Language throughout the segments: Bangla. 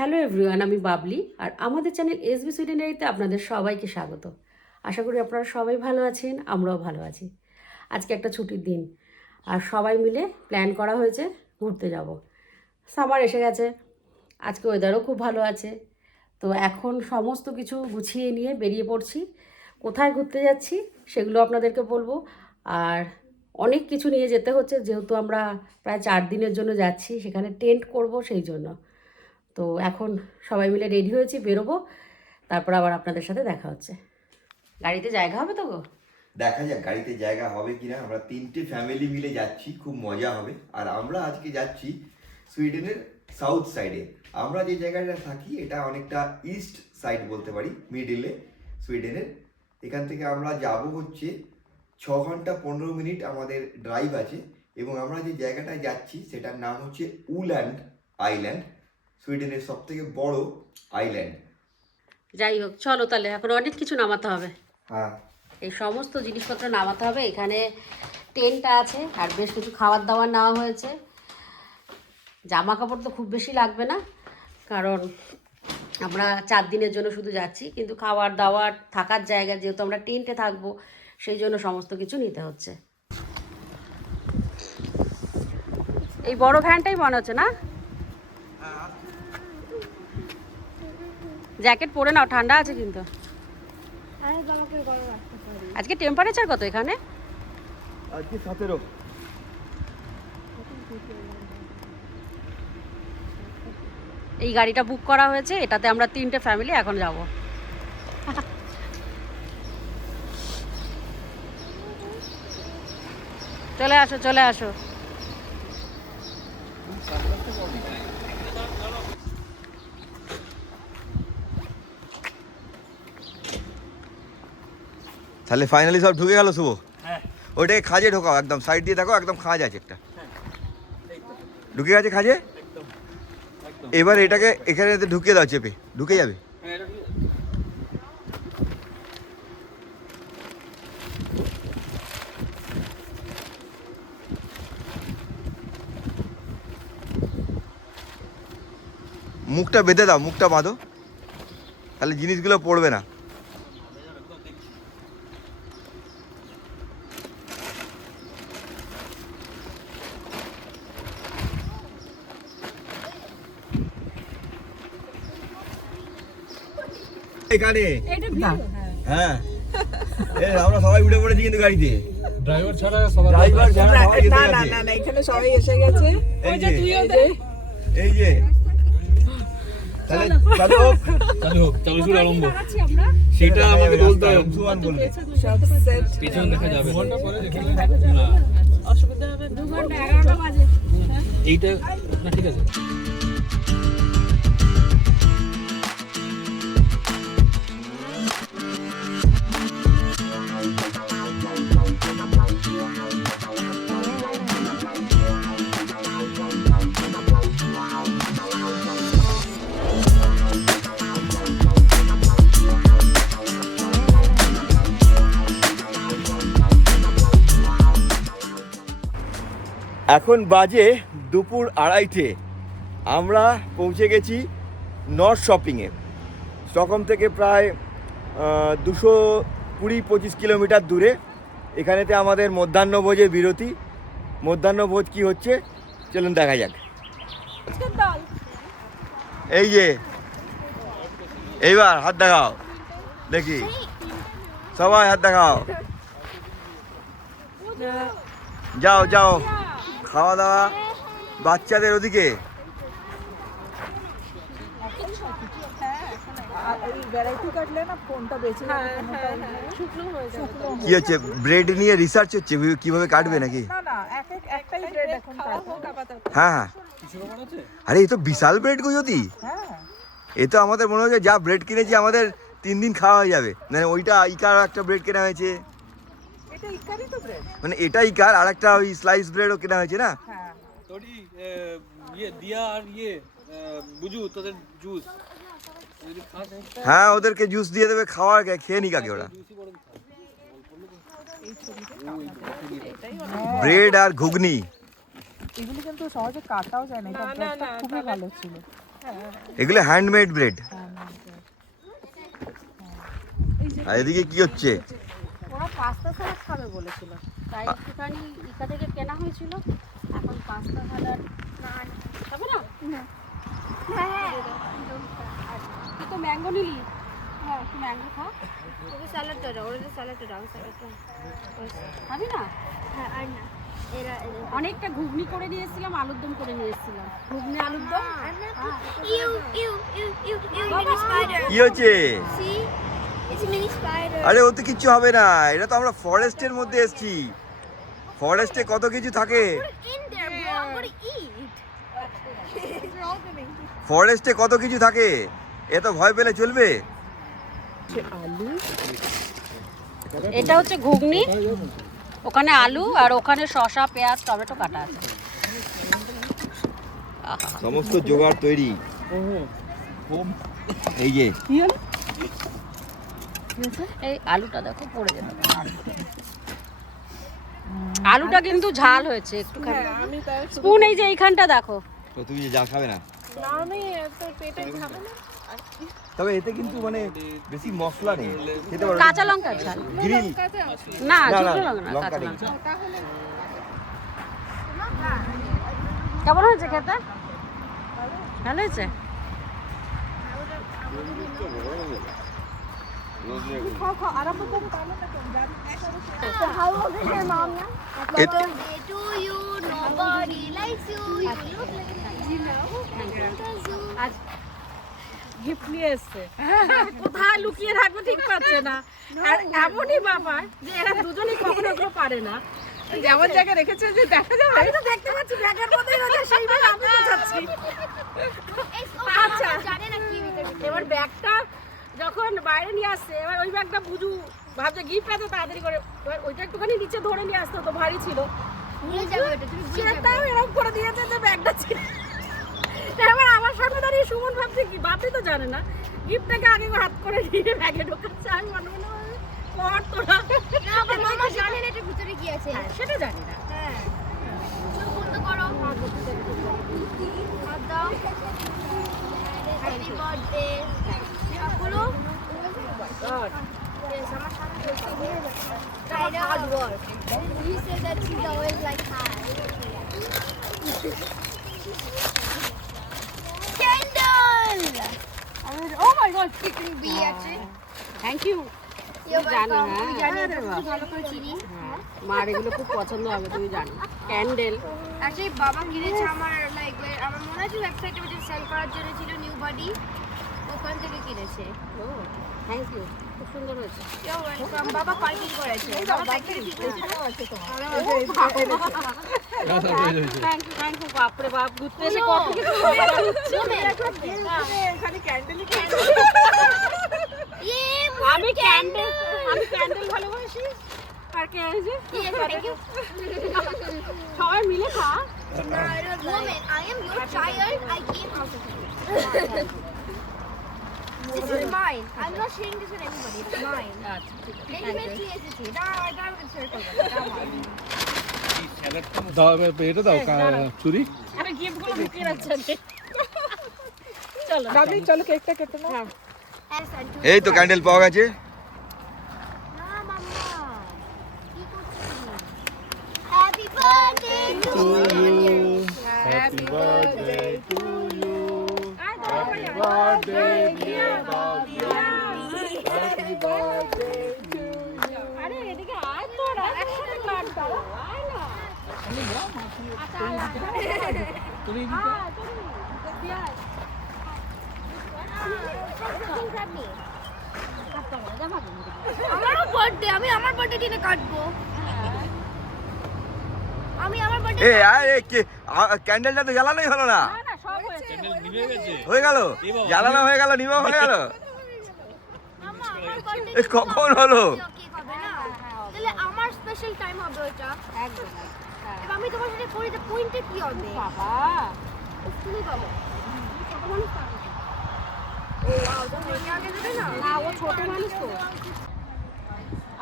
হ্যালো এভরিওয়ান, আমি বাবলি আর আমাদের চ্যানেল এস বি সুইডেনারিতে আপনাদের সবাইকে স্বাগত। আশা করি আপনারা সবাই ভালো আছেন, আমরাও ভালো আছি। আজকে একটা ছুটির দিন আর সবাই মিলে প্ল্যান করা হয়েছে ঘুরতে যাব। সামার এসে গেছে, আজকে ওয়েদারও খুব ভালো আছে। তো এখন সমস্ত কিছু গুছিয়ে নিয়ে বেরিয়ে পড়ছি। কোথায় ঘুরতে যাচ্ছি সেগুলো আপনাদেরকে বলব। আর অনেক কিছু নিয়ে যেতে হচ্ছে, যেহেতু আমরা প্রায় চার দিনের জন্য যাচ্ছি, সেখানে টেন্ট করব সেই জন্য। তো এখন সবাই মিলে রেডি হয়েছি, বেরোবো। তারপর আবার আপনাদের সাথে দেখা হচ্ছে। গাড়িতে জায়গা হবে তো গো? দেখা যাক, গাড়িতে জায়গা হবে কিনা। আমরা তিনটে ফ্যামিলি মিলে যাচ্ছি, খুব মজা হবে। আর আমরা আজকে যাচ্ছি সুইডেনের সাউথ সাইডে আমরা যে জায়গাটা থাকি, এটা অনেকটা ইস্ট সাইড বলতে পারি মিডিলে সুইডেনের। এখান থেকে আমরা যাব হচ্ছে ছ ঘণ্টা পনেরো মিনিট আমাদের ড্রাইভ আছে। এবং আমরা যে জায়গাটায় যাচ্ছি, সেটার নাম হচ্ছে উল্যান্ড আইল্যান্ড সুইডেনের সব থেকে বড় আইল্যান্ড। যাই হোক চলো তাহলে এখন অনেক কিছু নামাতে হবে। হ্যাঁ। এই সমস্ত জিনিসপত্র নামাতে হবে। এখানে টেন্টটা আছে আর বেশ কিছু খাবার দাবার নেওয়া হয়েছে। জামা কাপড় তো খুব বেশি লাগবে না কারণ আমরা চার দিনের জন্য শুধু যাচ্ছি কিন্তু খাবার দাবার থাকার জায়গা যেহেতু আমরা টেন্টে থাকব সেই জন্য সমস্ত কিছু নিতে হচ্ছে। এই বড় ভ্যানটাই মনে হচ্ছে না? জ্যাকেট পরে নাও ঠান্ডা আছে কিন্তু। আজকে টেম্পারেচার কত এখানে? আজকে সতেরো। এই গাড়িটা বুক করা হয়েছে এটাতে আমরা তিনটে ফ্যামিলি এখন যাব। চলে আসো চলে আসো। তাহলে ফাইনালি সব ঢুকে গেল শুভ? ওইটাকে খাজে ঢোকাও একদম সাইড দিয়ে দেখো একদম খাজ আছে একটা। ঢুকে গেছে খাজে? এবার এটাকে এখানে ঢুকিয়ে দাও চেপে। ঢুকে যাবে। মুখটা বেঁধে দাও মুখটা বাঁধো। তাহলে জিনিসগুলো পড়বে না। এখানে? হ্যাঁ। আমরা সবাই উঠে পড়েছি কিন্তু গাড়িতে। ড্রাইভার ছাড়া সবার ড্রাইভার ছাড়া না সবাই এসে না না এখানে সবাই এসে গেছে। এই যে এই যে। এই যে। তাহলে চালু। হোক। চালু হোক চালু শুরু আরম্ভ। সেটা আমাকে বলতে হবে। সুমান বলবে সব পেছন দেখা যাবে। ঘণ্টা পরে না অসুবিধা হবে না। এইটা না ঠিক আছে। এখন বাজে দুপুর আড়াইটে। আমরা পৌঁছে গেছি নর্থ শপিংয়ে। স্টকহোম থেকে প্রায় দুশো কুড়ি পঁচিশ কিলোমিটার দূরে। এখানেতে আমাদের মধ্যাহ্নভোজের বিরতি। মধ্যাহ্নভোজ কি হচ্ছে? চলুন দেখা যাক। এই যে, এইবার হাত দেখাও। দেখি। সবাই হাত দেখাও। যাও যাও। খাওয়া দাওয়া বাচ্চাদের ওদিকে? কি হচ্ছে ব্রেড নিয়ে রিসার্চ হচ্ছে? কীভাবে কাটবে নাকি? হ্যাঁ হ্যাঁ। আরে এই তো বিশাল ব্রেড গো যদি। হ্যাঁ এ তো আমাদের মনে হচ্ছে যা ব্রেড কিনেছি আমাদের তিন দিন খাওয়া হয়ে যাবে। মানে ওইটা ইকার একটা ব্রেড কেনা হয়েছে এটা ইকারি তো ব্রেড মানে এটা ইকার আর একটা ওই স্লাইস ব্রেডও কেনা হয়েছে না? হ্যাঁ। তোরি ইয়ে দিয়া আর ইয়ে বুঝু তোদের জুস হ্যাঁ ওদেরকে জুস দিয়ে দেবে খাওয়ার খেয়ে নিক আগে ওরা। ব্রেড আর ঘুগনি। এগুলো কিন্তু সহজে কাটাও যায় না এটা ব্রেডটা খুবই ভালো ছিল। এগুলো হ্যান্ডমেড ব্রেড আর এদিকে কি হচ্ছে? ওরা পাস্তা স্যালাড খাবে বলেছিল। তাই একটুখানি ইকা থেকে কেনা হয়েছিল। এখন পাস্তা স্যালাড খাবে না? তুই তো ম্যাঙ্গো নিলি? হ্যাঁ ম্যাঙ্গো খা। ওকে স্যালাডটা দাও ওরা স্যালাডটা দাও স্যালাডটা খাবি না? হ্যাঁ আর না। এরা অনেকটা ঘুগনি করে নিয়ে এসেছিলাম আলুর দম করে নিয়ে এসেছিলাম ঘুগনি আলুর দম? ইউ ইউ ইউ ইউ ইউ মিনি আরে ওতে কিচ্ছু হবে না। এটা তো আমরা ফরেস্টের মধ্যে এসেছি। ফরেস্টে কত কিছু থাকে? ফরেস্টে কত কিছু থাকে? এ তো ভয় পেলে চলবে। এটা হচ্ছে ঘুগনি। ওখানে আলু আর ওখানে শসা পেঁয়াজ টমেটো কাটা আছে। সমস্ত জোগাড় তৈরি। এই যে। কি হলো? এই আলুটা দেখো পড়ে যাবে। আলুটা কিন্তু ঝাল হয়েছে একটুখানি। আমি স্পুন। এই যে এইখানটা দেখো। তো তুমি যা খাবে না? না আমি তো পেটে খাবে না। তবে এতে কিন্তু মানে বেশি মশলা নেই। খেতে পারো কাঁচা লঙ্কা ঝাল। গ্রিল। না না, না, লঙ্কা না কাঁচা নেই। কেমন হয়েছে খেতে? ভালো হয়েছে? So how old is your mom now It- birthday to you nobody likes you you look like you know gift নিয়ে এসছে। কোথায় লুকিয়ে রাখব ঠিক পাচ্ছে না। আর এমনই বাবা যে এরা দুজনেই কখনো এগুলো পারে না। যেমন জায়গায় রেখেছে যে দেখা যাবে। আমি তো দেখতে পাচ্ছি ব্যাগের মধ্যেই রয়েছে সেইভাবে আমি তো যাচ্ছি। আচ্ছা এবার ব্যাগটা যখন বাইরে নিয়ে আসছে এবার ওই ব্যাগটা বুঝু ভাবছে গিফট আছে তাড়াতাড়ি করে। এবার ওইটা একটুখানি নিচে ধরে নিয়ে আসতো তো ভারী ছিল। সেটাও এরকম করে দিয়েছে যে ব্যাগটা ছিল। এবার আমার সামনে দাঁড়িয়ে সুমন ভাবছে কি বাপি তো জানে না গিফটটাকে আগে হাত করে নিয়ে ব্যাগে ঢোকাচ্ছে। আমি মনে মনে কর তোরা জানে না এটার ভিতরে কি আছে। হ্যাঁ, সেটা জানি না। হ্যাঁ। বন্ধ করো। দাও happy birthday Yes, hard work. You said that she's always like. Candle! Thank you You're জানো. হ্যাঁ। জানি চিনি। মার এগুলো খুব পছন্দ হবে তুমি জানো ক্যান্ডেল Actually, বাবা কিনেছে আমার লাইক আমার মনে আছে ওয়েবসাইটে যেটা সেল করার জন্য ছিল নিউ বডি ওখান থেকে কিনেছে। ও থ্যাংক ইউ খুব সুন্দর হয়েছে. বাবা পার্কিং করেছে। বাপরে বাপ ঘুরতে এসে কত কিছু এখানে ক্যান্ডেলই ইয়ে আমি ক্যান্ডেল আমি ক্যান্ডেল ভালোবাসি। আর কে আছে সবাই মিলে খা। I am your child. I came out of. This is mine. I'm not sharing this with anybody. It's mine. আচ্ছা ঠিক আছে Definitely SSC. No, I don't have a circle. Come on. দাও এটা দাও চুরি আরে গিফটগুলো লুকিয়ে রাখছেন চলো দাদি চলো কেকটা কেটে নাও হ্যাঁ. এই তো ক্যান্ডেল পাওয়া গেছে না, মাম্মা। কি করছিস? Happy birthday to you. Happy birthday to you happy birthday dear happy birthday to you আরে এদিকে আয় তোরা একসাথে কাটবো আয় না আচ্ছা আয়, আয়, আয়। চুরি আয়, তোর দিয়ে আয়। Grab me. আচ্ছা, যা ভাগো। আমারও বার্থডে আমি আমার বার্থডে দিনে কাটবো আমি আমার বার্থডে এ আরে কে ক্যান্ডেলটা তো জ্বালানোই হলো না না না সব হয়েছে নিভে গেছে হয়ে গেল? জ্বালানো হয়ে গেল নিমা হয়ে গেল? কখন হলো? স্পেশাল টাইম হবে একদম। আমি তোমার সাথে করি পয়েন্টে কি হবে? বাবা। তুমি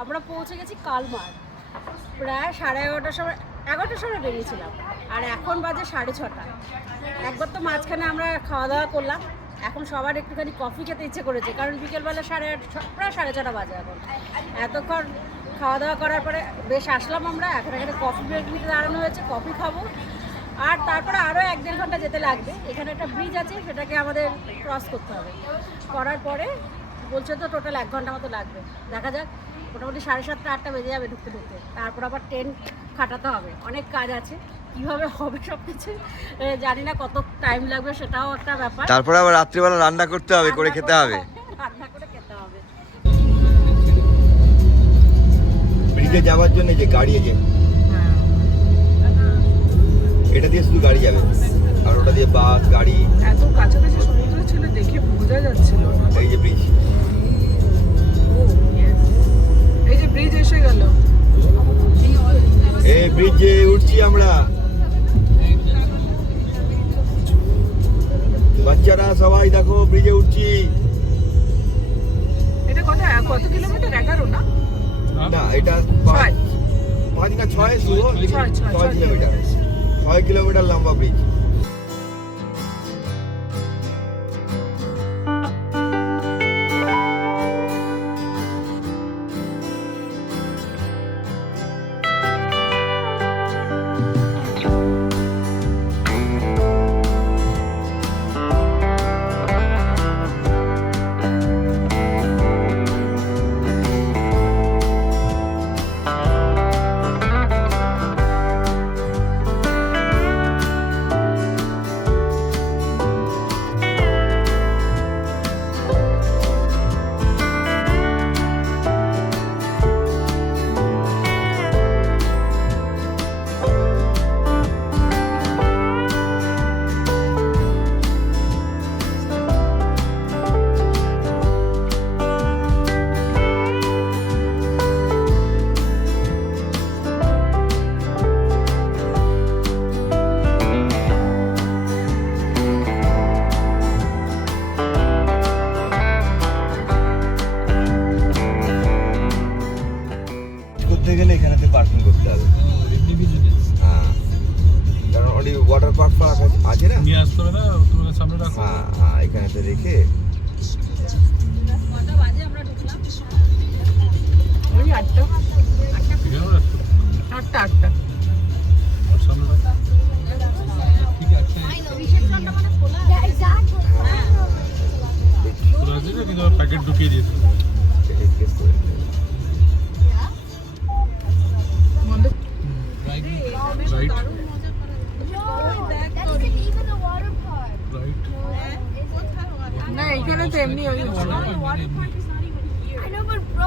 আমরা পৌঁছে গেছি কালমার। প্রায় সাড়ে এগারোটার সময় এগারোটার সময় বেরিয়েছিলাম। আর এখন বাজে সাড়ে ছটা। একবার তো মাঝখানে আমরা খাওয়া দাওয়া করলাম। এখন সবার একটুখানি কফি খেতে ইচ্ছে করেছে, কারণ বিকেলবেলা সাড়ে আট প্রায় সাড়ে ছটা বাজে এখন। এতক্ষণ খাওয়া দাওয়া করার পরে বেশ আসলাম আমরা, এখন এখানে কফি ব্রেক নিতে দাঁড়ানো হয়েছে, কফি খাব। আর তারপরে আরও এক দেড় ঘণ্টা যেতে লাগবে। এখানে একটা ব্রিজ আছে, সেটাকে আমাদের ক্রস করতে হবে। করার পরে বলছে তো টোটাল এক ঘণ্টা মতো লাগবে। দেখা যাক, মোটামুটি সাড়ে সাতটা, আটটা বেজে যাবে ঢুকতে ঢুকতে। তারপর আবার ট্রেন খাটাতে হবে। অনেক কাজ আছে। কীভাবে হবে সব কিছু জানি না কত টাইম লাগবে সেটাও একটা ব্যাপার। তারপরে আবার রাত্রিবেলা রান্না করতে হবে করে খেতে হবে। রান্না করে খেতে হবে। ব্রিজে যাওয়ার জন্য যে গাড়ি আছে এটা দিয়ে শুধু গাড়ি যাবে। আর ওটা দিয়ে বাস গাড়ি। এত কাছাকাছি সমুদ্র ছিল দেখে বোঝা যাচ্ছিল না। এই যে ব্রিজ এই যে ব্রিজ এসে গেল। এই ব্রিজে উঠছি আমরা। বাচ্চারা সবাই দেখো ব্রিজে উঠছি। এটা কত কত কিলোমিটার? এগারো না? না এটা পাঁচ পাঁচ না ছয় শুধু ছয় কিলোমিটার। ছয় কিলোমিটার লম্বা ব্রিজ কারণ ওয়াটার পার্ক পার্ক আছে না? নিয়ে আসতে হবে না তোমার সামনে রাখো। হ্যাঁ হ্যাঁ এখানেতে রেখে কটা বাজে ওই আটটা আটটা আটটা রাখো মানে প্যাকেট ঢুকিয়ে দিয়েছে রাইট না এখানে তো এমনি ওই I know, but bro,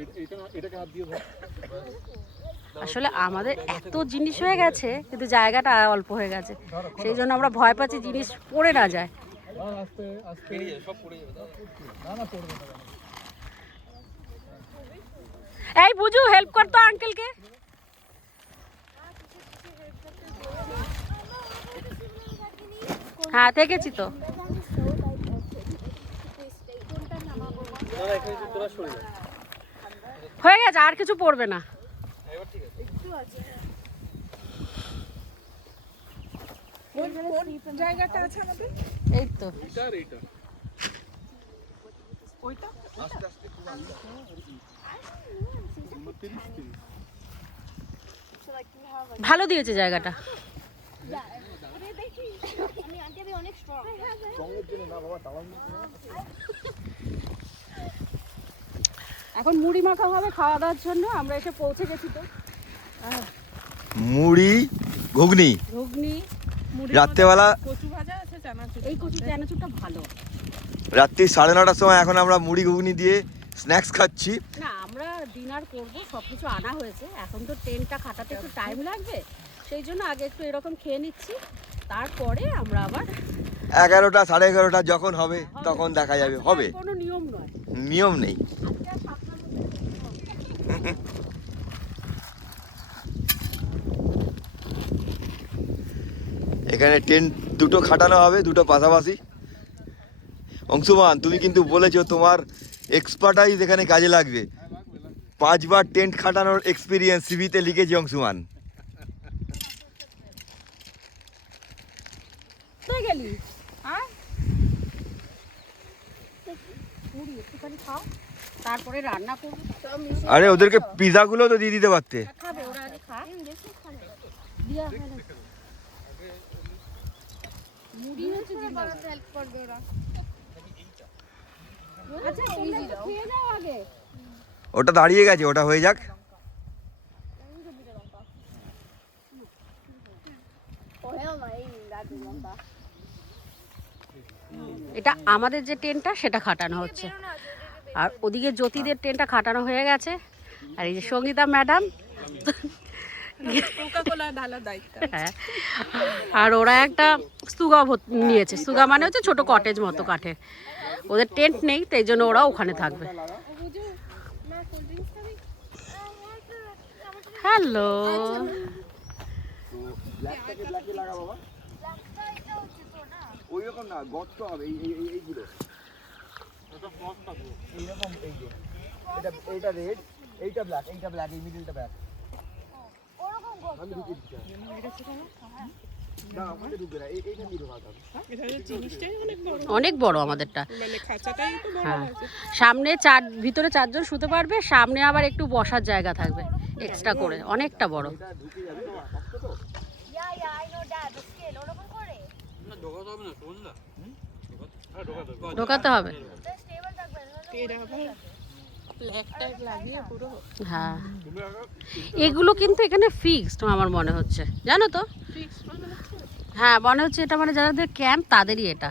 এটা এটাকে হাত দিয়ে ধর। আসলে আমাদের এত জিনিস হয়ে গেছে কিন্তু জায়গাটা অল্প হয়ে গেছে। সেই জন্য আমরা ভয় পাচ্ছি জিনিস পড়ে না যায়। আর আস্তে আস্তে সব পড়ে যাবে না না পড়বে না এই বুঝু হেল্প করতো আঙ্কেলকে হ্যাঁ দেখেছি তো। হয়ে গেছে আর কিছু পড়বে না এই তো ভালো দিয়েছে জায়গাটা অনেক. এখন মুড়ি মাখা হবে খাওয়া দাওয়ার জন্য আমরা এসে পৌঁছে গেছি তো। মুড়ি ঘুগনি। ঘুগনি রাত্রেবেলা কচু ভাজা আছে চানাচুর এই কচু চানাচুরটা ভালো। রাত্রি সাড়ে নটার সময় এখন আমরা মুড়ি ঘুগনি দিয়ে স্ন্যাক্স খাচ্ছি। না আমরা ডিনার করব সব কিছু আনা হয়েছে। এখন তো ট্রেনটা খাটাতে একটু টাইম লাগবে। সেই জন্য আগে একটু এরকম খেয়ে নিচ্ছি। তারপরে আমরা আবার এগারোটা সাড়ে এগারোটা যখন হবে তখন দেখা যাবে। হবে। কোনো নিয়ম নয়। নিয়ম নেই। এখানে টেন্ট দুটো খাটানো হবে দুটো পাশাপাশি। অংশুমান তুমি কিন্তু বলেছ তোমার এক্সপার্টাইজ এখানে কাজে লাগবে। পাঁচবার টেন্ট খাটানোর এক্সপিরিয়েন্স সিভিতে লিখেছে অংশুমান। তুই গেলি? হ্যাঁ? মুড়ি একটুখানি খাও। তারপরে রান্না করব। আরে ওদেরকে পিজাগুলো তো দিয়ে দিতে পারতে। খাবে। ওরা। মুড়ি হচ্ছে জিনিস। হেল্প করবে ওরা। আচ্ছা খেয়ে আগে। ওটা দাঁড়িয়ে গেছে ওটা হয়ে যাক। এটা আমাদের যে ট্রেনটা সেটা খাটানো হচ্ছে। আর ওদিকে জ্যোতিদের ট্রেনটা খাটানো হয়ে গেছে। আর এই যে সঙ্গীতা ম্যাডাম আর ওরা একটা সুগা নিয়েছে। সুগা মানে হচ্ছে ছোট কটেজ মতো কাঠে। ওদের টেন্ট নেই তাই জন্য ওরা ওখানে থাকবে। হ্যালো না গর্ত হবে এই এই এইগুলো এইরকম এই যে। এটা এইটা রেড এইটা ব্ল্যাক এইটা ব্ল্যাক এই মিডলটা ব্ল্যাক অনেক বড় আমাদেরটা। হ্যাঁ। সামনে চার, ভিতরে চারজন শুতে পারবে, সামনে আবার একটু বসার জায়গা থাকবে এক্সট্রা করে, অনেকটা বড়। ঢোকাতে হবে। হ্যাঁ হ্যাঁ। এগুলো কিন্তু এখানে ফিক্সড আমার মনে হচ্ছে। জানো তো? মানে হ্যাঁ মনে হচ্ছে এটা মানে যাদের ক্যাম্প তাদেরই এটা।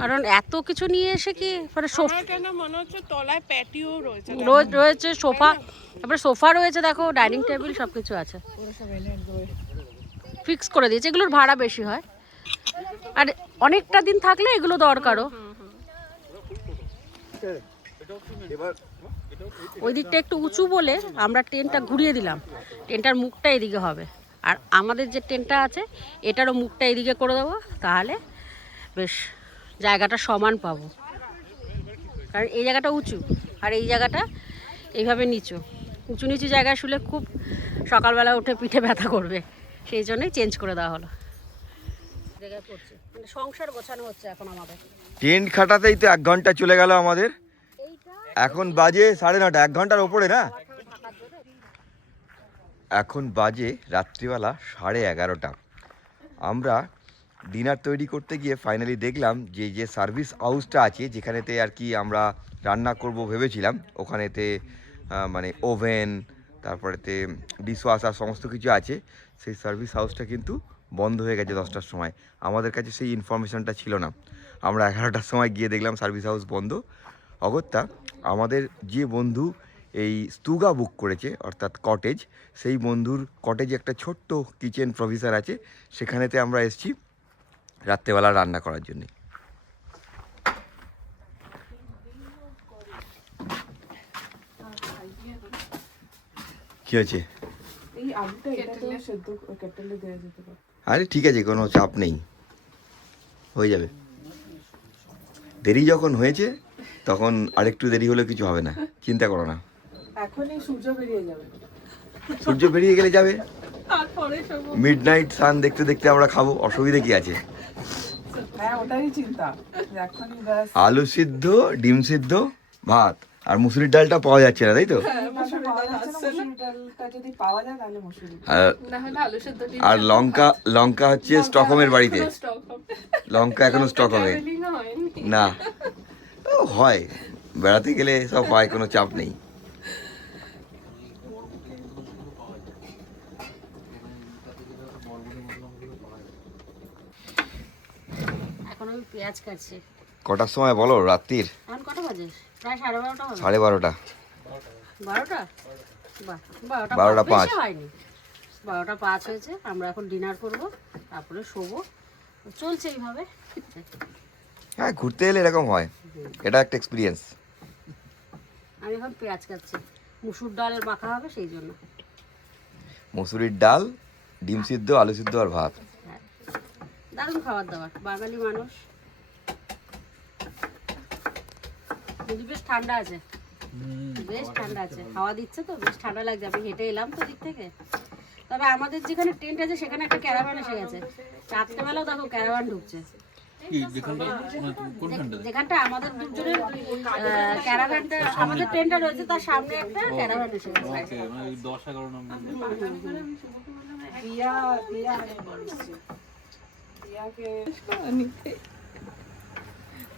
কারণ এত কিছু নিয়ে এসে কি মানে সোফা আমার কেন মনে হচ্ছে তলায় প্যাটিও রয়েছে? রোজ রয়েছে সোফা তারপরে সোফা রয়েছে দেখো ডাইনিং টেবিল সব কিছু আছে। পুরো সব এনে রয়ে ফিক্স করে দিয়েছে এগুলোর ভাড়া বেশি হয়। আর অনেকটা দিন থাকলে এগুলো দরকারও। ওই দিকটা একটু উঁচু বলে আমরা ট্রেনটা ঘুরিয়ে দিলাম। ট্রেনটার মুখটা এদিকে হবে। আর আমাদের যে ট্রেনটা আছে এটারও মুখটা এদিকে করে দেবো তাহলে বেশ জায়গাটা সমান পাবো। কারণ এই জায়গাটা উঁচু আর এই জায়গাটা এইভাবে নিচু। উঁচু নিচু জায়গায় শুলে খুব সকালবেলা উঠে পিঠে ব্যথা করবে। সেই জন্যই চেঞ্জ করে দেওয়া হলো। মানে সংসার গোছানো হচ্ছে এখন আমাদের। টেন্ট খাটাতেই তো এক ঘণ্টা চলে গেল আমাদের। এখন বাজে সাড়ে নটা এক ঘণ্টার ওপরে না? এখন বাজে রাত্রিবেলা সাড়ে এগারোটা। আমরা ডিনার তৈরি করতে গিয়ে ফাইনালি দেখলাম যে যে সার্ভিস হাউসটা আছে, যেখানেতে আর কি আমরা রান্না করব ভেবেছিলাম, ওখানেতে মানে ওভেন তারপরেতে ডিশওয়াশার সমস্ত কিছু আছে, সেই সার্ভিস হাউসটা কিন্তু বন্ধ হয়ে গেছে দশটার সময়। আমাদের কাছে সেই ইনফরমেশনটা ছিল না। আমরা এগারোটার সময় গিয়ে দেখলাম সার্ভিস হাউস বন্ধ। অগত্যা আমাদের যে বন্ধু এই স্তুগা বুক করেছে অর্থাৎ কটেজ সেই বন্ধুর কটেজে একটা ছোট্ট কিচেন প্রভিসার আছে সেখানেতে আমরা এসেছি রাত্রেবেলা রান্না করার জন্যে। কি হয়েছে? আরে ঠিক আছে কোনো চাপ নেই। হয়ে যাবে। দেরি যখন হয়েছে তখন আরেকটু দেরি হলে কিছু হবে না। চিন্তা করো না। এখনই সূর্য বেরিয়ে যাবে। সূর্য বেরিয়ে গেলে যাবে। মিড নাইট সান দেখতে দেখতে আমরা খাব অসুবিধা কি আছে? হ্যাঁ আলু সিদ্ধ ডিম সিদ্ধ ভাত আর মুসুরির ডালটা পাওয়া যাচ্ছে না তাই তো? মসুরি ডাল আছে না, মসুরি ডালটা যদি পাওয়া যায় তাহলে মসুরি আর আর লঙ্কা লঙ্কা হচ্ছে স্টকহোমের বাড়িতে। লঙ্কা এখনও স্টক হবে না। হয়। বেড়াতে গেলে সব হয় কোনো চাপ নেই। পেঁয়াজ কটার সময় বলো? রাত্রির? এখন কটা বাজে? প্রায় সাড়ে বারোটা সাড়ে বারোটা। বারোটা? বারোটা পাঁচ। হয়নি। বারোটা পাঁচ হয়েছে। আমরা এখন ডিনার করব তারপরে শোবো। চলছে এইভাবে। হ্যাঁ ঘুরতে এলে এরকম হয়। এটা একটা এক্সপিরিয়েন্স আমি এখন পেঁয়াজ কাটছি। মুসুর ডাল মাখা হবে সেই জন্য। মুসুরির ডাল ডিম সিদ্ধ আলু সিদ্ধ আর ভাত। হ্যাঁ। দারুণ খাবার দাবার বাঙালি মানুষ। দিদি বেশ ঠান্ডা আছে। বেশ ঠান্ডা আছে। হাওয়া দিচ্ছে তো বেশ ঠান্ডা লাগছে। আমি হেঁটে এলাম তো দিক থেকে। তবে আমাদের যেখানে টেন্ট আছে সেখানে একটা ক্যারাভান এসে গেছে। রাত্রেবেলাও দেখো ক্যারাভান ঢুকছে। যেখানটা মানে কোনখানটা যেখানটা আমাদের দুজনের ক্যারাভানটা আমাদের টেন্টটা রয়েছে তার সামনে একটা ক্যারাভান এসে গেছে। ওকে মানে ওই দশ এগারো নম্বর দিয়া দিয়া দিয়াকে নিতে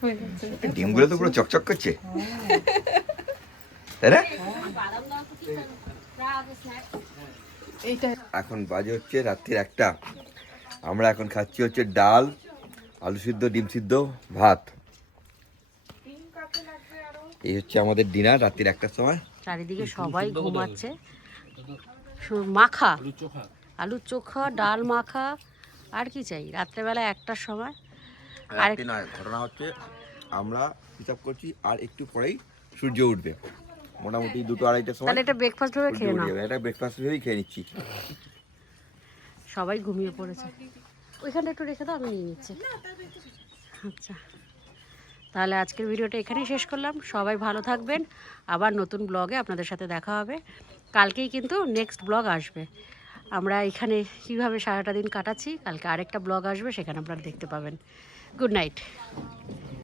হয়ে গেছে ডিমগুলো তো পুরো চকচক করছে। তাই না? এখন বাজে হচ্ছে রাত্রির একটা। আমরা এখন খাচ্ছি হচ্ছে ডাল। আলু সিদ্ধ ডিম সিদ্ধ ভাত। এই হচ্ছে আমাদের ডিনার রাত্রির একটার সময়। চারিদিকে সবাই ঘুমাচ্ছে। মাখা। আলু চোখা। আলুর চোখা ডাল মাখা আর কি চাই? রাত্রেবেলা একটার সময়। নয় ঘটনা হচ্ছে আমরা হিসাব করছি আর একটু পরেই সূর্য উঠবে। মোটামুটি দুটো আড়াইটার সময় তাহলে একটা ব্রেকফাস্ট ভেবে খেয়ে নাও। যাবে এটা ব্রেকফাস্ট ভেবেই খেয়ে নিচ্ছি। সবাই ঘুমিয়ে পড়েছে। ওইখানটা একটু রেখে দাও, আমি নিয়ে নিচ্ছি। আচ্ছা। তাহলে আজকের ভিডিওটা এখানেই শেষ করলাম। সবাই ভালো থাকবেন। আবার নতুন ব্লগে আপনাদের সাথে দেখা হবে। কালকেই কিন্তু নেক্সট ব্লগ আসবে। আমরা এখানে কীভাবে সারাটা দিন কাটাচ্ছি, কালকে আরেকটা ব্লগ আসবে, সেখানে আপনারা দেখতে পাবেন। Good night